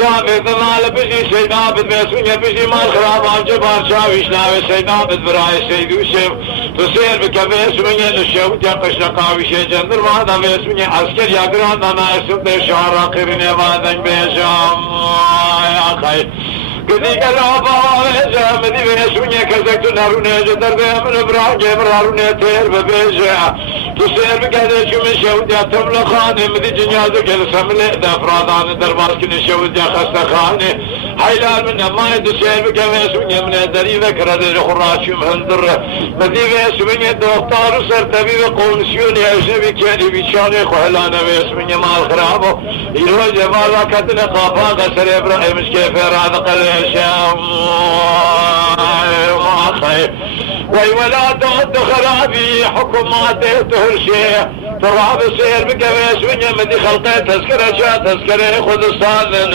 دابد مال بجي سيدابد بيسونيا بجي مال خرابان جبار شاويش ناوي سيدابد براي سيدوشم تسير بكبيس من الشوت يقش لقاوي شي جندر هذا بيسونيا عسكر يقران انا اسم بشعر قرني بعدن بيجام يا خير قدي قلبا بيجام دي بيسونيا كزكت ناروني جدر بيمن براجي براروني تير ببيجا تسير بكذا شو من شوت يا تمل خاني مدي جنازك السمل دفرادان درباس كن شوت يا خست خاني حيلان من ما يدسير بكذا شو من دري ذكر ذي خراشم هندر مدي بيسونيا دكتور سر طبيب قونسيون اجنبي كان بيشاني خهلانه بيسونيا مال خرابو يروج مالا كتن قافا قصر ابراهيم مش كيف راد قلشام ما خير وي ولا تهد خرابي حكوماته تهرشي تراب سير بكبيس ونيا مدي خلقي تذكره شا تذكره خود الصادن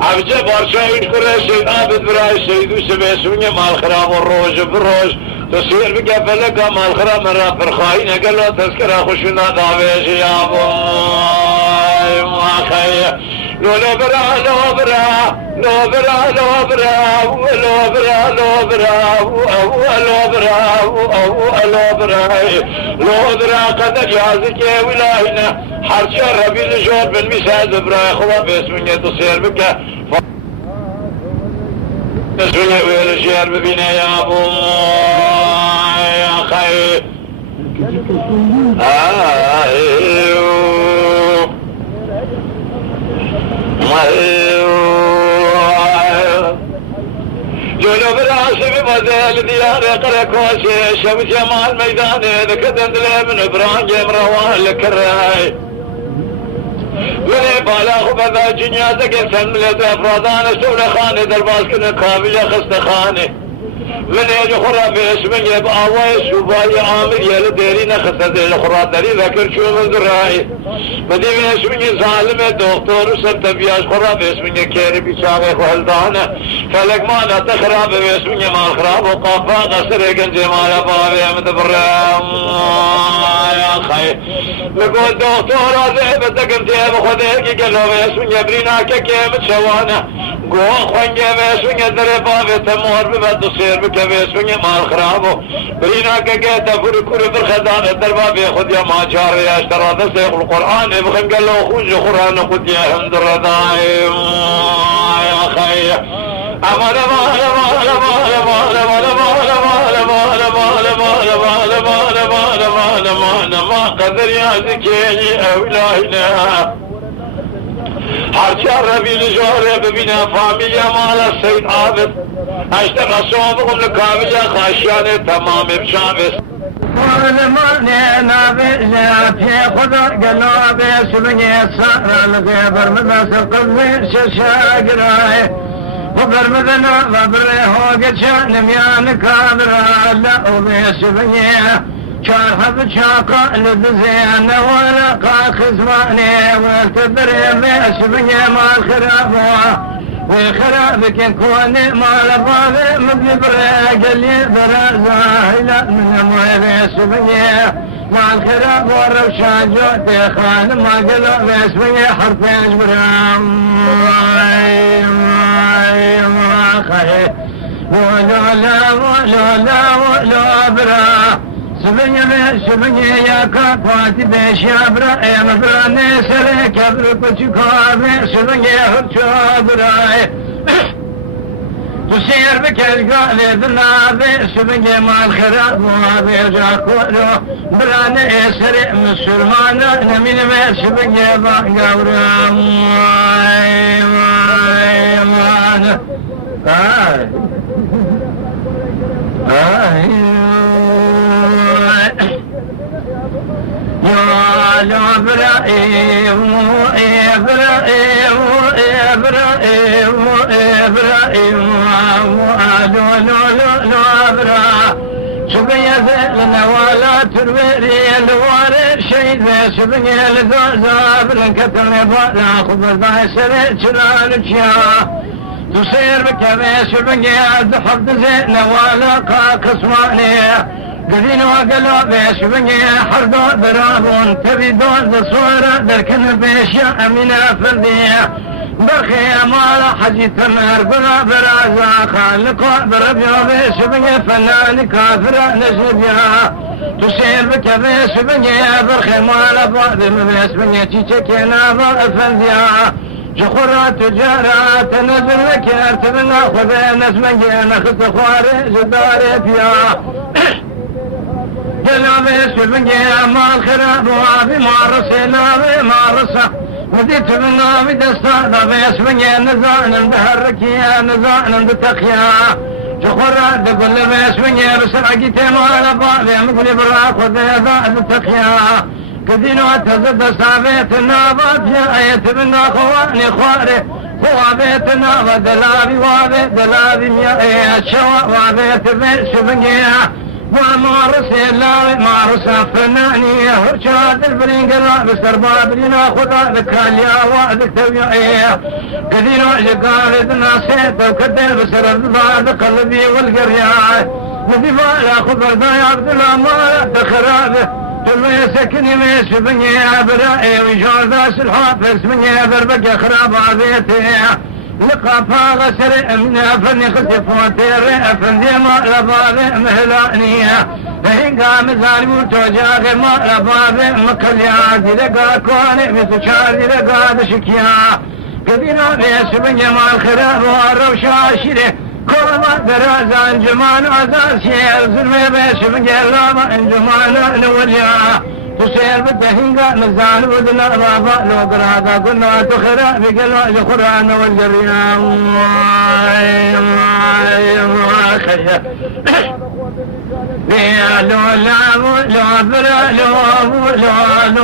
عبجة بارشاوين كريسي عابد براي سيدو سبيس ونيا مال خراب الروج بروج تسير بكفلك مال خراب مرا فرخاين قالوا تذكره خشنا دابيش يا بوي ما خير لو برا لو برا لو برا لو برا لو برا لو برا لو برا لو برا لو برا قد جازك ولاينا حرش ربي الجود بالمساعد برا خوا باسمني تصير بك باسمني ويرجع ببينا يا ابو يا خير جنوب راسي بمدل ديار قركوسي شمس جمال ميداني ذكدن من ابراهيم روان الكراي ولي بالاخ بذا جنيازك انسان ملت افرادان سولة خاني درباس كن كابل خست خاني من يجي خرا باسمن يبقى ويس وباي عامر يلي ديري نخصد الخرا داري ذكر شو من ذراي بدي باسمن ظالم دكتور سرتبياش خرا باسمن كيري بيشاغي خلدانه فلك ما لا تخرب باسمن ما خراب وقافا قصر جنج مال بابي متبرم يا خي لقول دكتور هذا بدكم تياب خديك قالوا باسمن يبرينا كيم شوانه قو خوانجي باسمن دربابي تمور ببد سير باسمني مال خرابو برينا كجيت فركور بالخدان الدربابي خد يا ما جار يا اشترى شيخ القران بخم قال له خوج قران خد يا حمد الرضاي يا خي امر ما قدر يا ذكي اولادنا حرشا ربي الجوهر ببنا فاميليا مال السيد عابد اشتغل صوبهم لكامليا خاشيان تمام بشامس ولماني نابي زياتي خدا قلوا بيسمني سارا لغيبر مدى سقضي ششاقراي وبرمدنا وبري هوقت شان ميان كابرا لا بيسمني شارها بشاقة لبزين ولقى خزماني والتبري باسمني مال خرابه وخرابك يكون مال الرابع مبني بريق اللي برا زاهلة من اموي باسمني مال خراب والروشان جوتي خان ما قلوا باسمني حرفين برام خير ولولا برا سبني يا كفاتي بشابرا يا مبراني سري كبر كتكابي سبني هرشابرا تسير بكالقالي بالنابي سبني مع الخراب وابي جاكولو براني سري مسلمانا نمين ما سبني باقاورا يا إبراهيم إبراهيم إبراهيم إبراهيم سبيا لنا ولا تروي الوارد شيء سبيا لذاب كتر بلا خبر بايسر تلالك تصير بكبيس سبيا دحب زين ولا قسماني قدين وقلوا بيش بني حردو برابون تبيدون بصورة دركن بيش يا أمينة فردية برخي مال حجي تمر بلا برازا خالق بربيا بيش بني فنان كافر نجبيا تسير بك بيش بني برخمال بعض بيش بني تيكينا بأفنديا جخورا تجارات نزل لك ارتبنا خذ نزمن نخذ خواري جداري فيها جلابي سبنجي مال خراب وابي مارسي نابي مارسة وديت من نابي دستا دابي سبنجي نزان دهركي نزان دتخيا جخورا دقل بي سبنجي بسرعكي تيمال بابي مقلي برا خذ ذا دتخيا كدينو تزد سابيت النابات يا ايت بنا خواني خواري خوابيت نابا دلابي وابي دلابي يا ايت شوا وابيت بي سبنجي ومارس الله مارس فناني هرشاد البرينقلا بسر بابرينا خدا ذكاليا وعدك تبيعيه كثيرا جقالد ناسيت وكدل بسر الضباب قلبي والقرياء نذيبا لا خضر دا يا عبد الله ما دخرابه تلوي سكني ميش بني برائي وجار داس الحافظ بني بربك خراب عبيتي لقفا غسر من افني خسفوتي رئفن دي ما لبابي مهلانية هنگا مزاري وتوجاغي ما لبابي مكليا دي لقا كواني بسشار دي لقا دشكيا قدينا بيش بن جمال خراب وارو شاشره كوما درازا انجمان عزاز شير زلمي بيش بن جلابا انجمان نوليا تسير بالتهنقا نزال ودنا بابا لو قرادا قلنا تخرا بقلوا القرآن والجريان لو لعبوا لو برا لو برا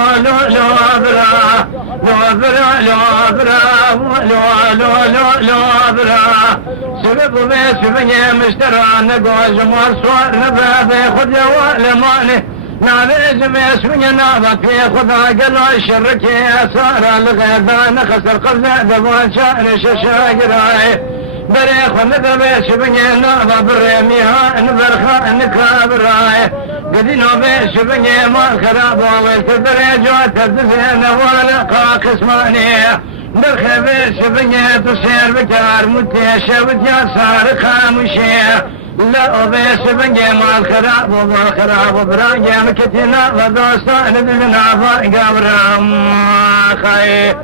لو برا سبب بيس بني مشترى نقوز مرسوار نبابي خد يوال ماني ناليز بيس بني نابك في خدا قلوا الشركي صار الغيبان خسر قبضة دبوان شأن ششاقراي بريخ ونذر بيس بني نابا بريميها نبرخا نكابراي قدينو بيس بني مال خراب وويل تدري جوات الدزين ولقا قسمانيه برخ بيس بني تسير بكار متيشة بتيا صار خامشيه لا بيس بني مال خراب ومال خراب وبراجع مكتنا ودوستا ندلنا فاقا برام خاي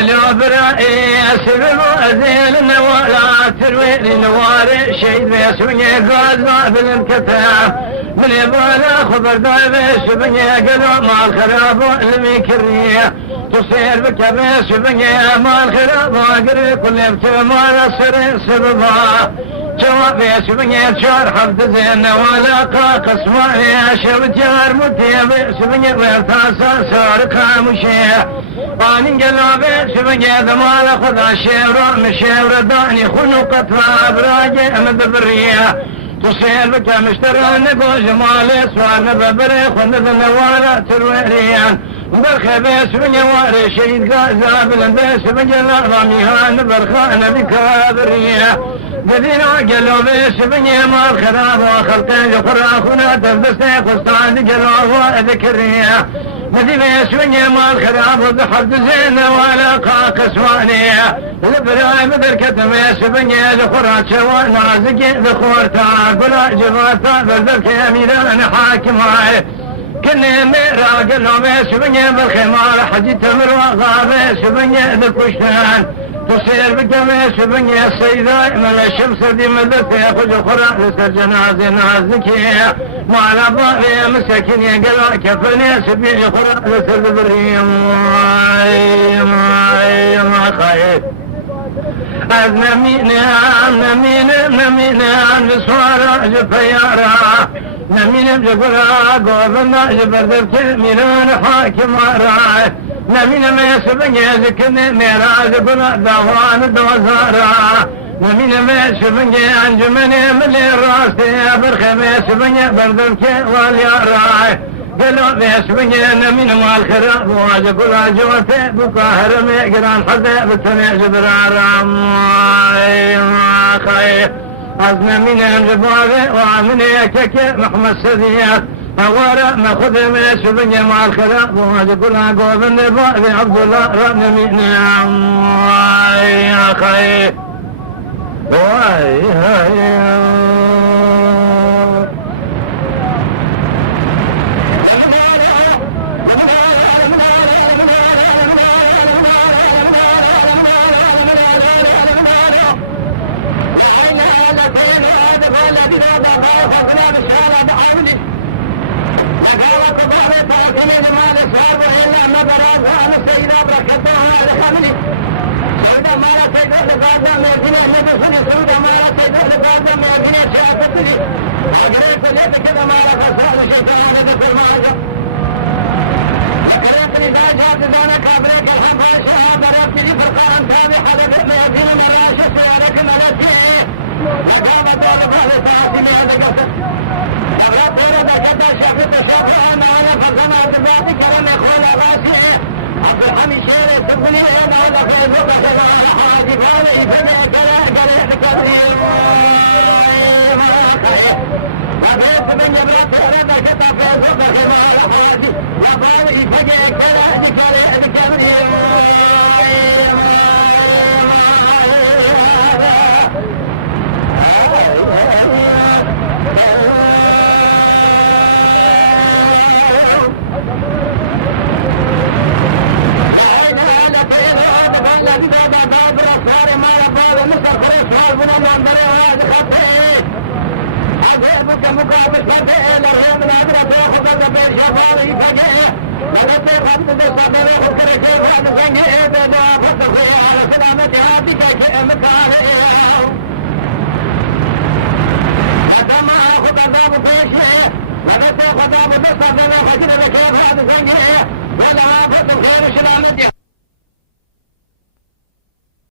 لو برائي أسبب أزيل النوالا تروي لنواري شيء بيسوني غازا بالانكتاب من يبالا خبر دايبش بني قلو مع الخراب الميكرية تصير بك بيش بني مع الخراب وقري كل ابتمال سري سببا جواب بيش بني شار حفظ زين ولا قاقس معي شبت يار متي بيش بني ويرتاسا صار خامشي بانين قلبي سبقي ذمال خذا شيرا مشيرا داني خنقت فابراجي مدبرية تصير بك مشترى نقو جمالي سوان ببري خند النوالا ترويريان برخي بيس بني واري شهيد غازا بلنديس بنجلا راميهان برخان بكابرية قدينا قلو بيس بني مال خراب وخلقين جفرا خنا تفدستي قسطان قلوه ذكرية مدي بيس بني مال خراب وبحرد زين ولا قاق سوانية البراي بدركة بيس بني جفرا شوا نازقي ذخورتا قلا جفارتا بردك يميلان حاكماي كني ميرا قلو بيس بني بالخمال حجي تمر وغابيس بني ذكوشتان تصير بقميش بني السيداء من الشمس دي مدت ياخذ القرآن لسر جنازي نازكية وعلى ضاري مسكين يقلع كفني سبيل القرآن لسر بريم ما خايف نمين بسوارا جفيارا نمين بجبرا قوضنا جبردت ميران حاكم راي نمين ما يسبني ذكني ميراج بنا دوان دوزارا نمين ما يسبني انجمني ملي راسي برخي ما يسبني بردك والياراي قالوا بيسبني نمين مال خراب واجب لا جوتي بقاهر ميقران حزي بتني جبرارا ما خايف أزنا من الجبال ومن يكك محمد سديات أورا ما خذ من سبني مع الخلاء وهذا كلها قوم النبي عبد الله ربنا من يا خير واي قالت ظهري فأكلين ما لسهاب إلا مبراد وأنا السيدة بركتها لحملي سيدة ما لا سيدة لقادة ميزنة نبسني سيدة ما لا سيدة لقادة ميزنة شاكتني أجريك لك كذا ما لا تسرع شيطان دفر معك وكريتني ذا جات ذلك أبريك الحم فاشها بريتني فرقان تابي حدث ميزنة مراشة سيارك ملسيعي وقام دول بعض ساعتي ميزنة أبرا طولة جدا شافت شافها معنا فقنا بذاتي كلام أخوان أغاسيه أبو حمي شيري تبني أيضا الأخوان وقت على حاجب هذا يفنع كلا قريح كبري أبريت من يبرا طولة جدا فوق خما على حاجب وقال يفنع كلا قريح كبري أجيبك مقابل فتح الرهم الأدرى تأخذ الدبير شفاري فجأة ولدي خمس بالصبر وخبر كيف أدفن إذا فتخيها على سلامتها بكيف مكارئها حتى ما أخذ الباب فيشعر ولدي خطاب بالصبر وخبر كيف أدفن